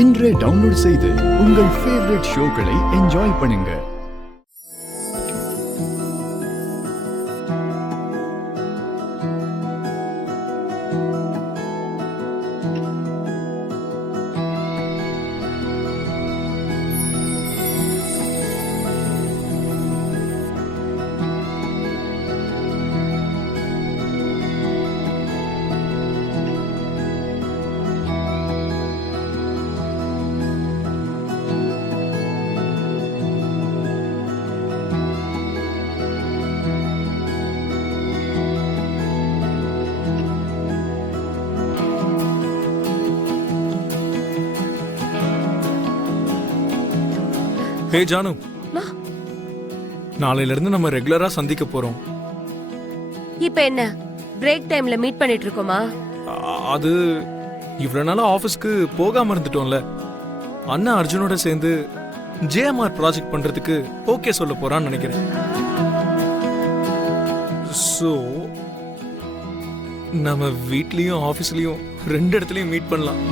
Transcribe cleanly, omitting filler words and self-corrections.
இன்றே டவுன்லோட் செய்து உங்கள் ஃபேவரட் ஷோக்களை என்ஜாய் பண்ணுங்க. ஹே ஜானு, நாளையில இருந்து நம்ம ரெகுலரா சந்திக்க போறோம். இப்ப என்ன பிரேக் டைம்ல மீட் பண்ணிட்டு இருக்கோமா? அது இவ்வளவு நாளா ஆபீஸ்க்கு போகாம இருந்துட்டோம்ல. அண்ணா அர்ஜுனோட சேர்ந்து ஜேஎம்ஆர் ப்ராஜெக்ட் பண்றதுக்கு ஓகே சொல்ல போறான்னு நினைக்கிறேன். சோ நம்ம வீட்லயும் ஆபீஸ்லயும் ரெண்டு இடத்துலயும் மீட் பண்ணலாம்.